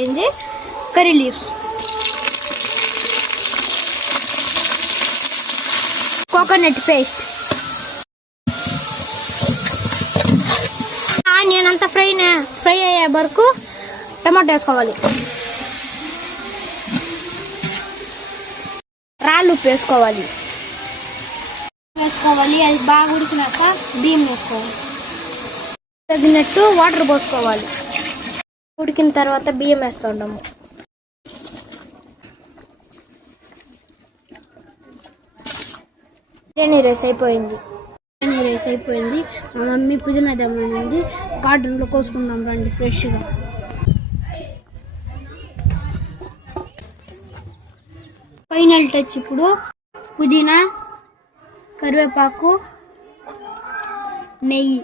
అయింది. Curry leaves, coconut paste, onion అంతా fry అయ్యే వరకు టమాటో వేసుకోవాలి. రాళ్ళు ఉప్పు వేసుకోవాలి. అది బాగా ఉడికినాక బియ్యం వేసుకోవాలి. తగినట్టు వాటర్ పోసుకోవాలి. ఉడికిన తర్వాత బియ్యం వేస్తూ ఉంటాము. బిర్యానీ రైస్ అయిపోయింది. మా మమ్మీ పుదీనా దమ్మనింది. గార్డెన్లో కోసుకుందాం రండి ఫ్రెష్గా. ఫైనల్ టచ్ ఇప్పుడు పుదీనా, కరివేపాకు, నెయ్యి.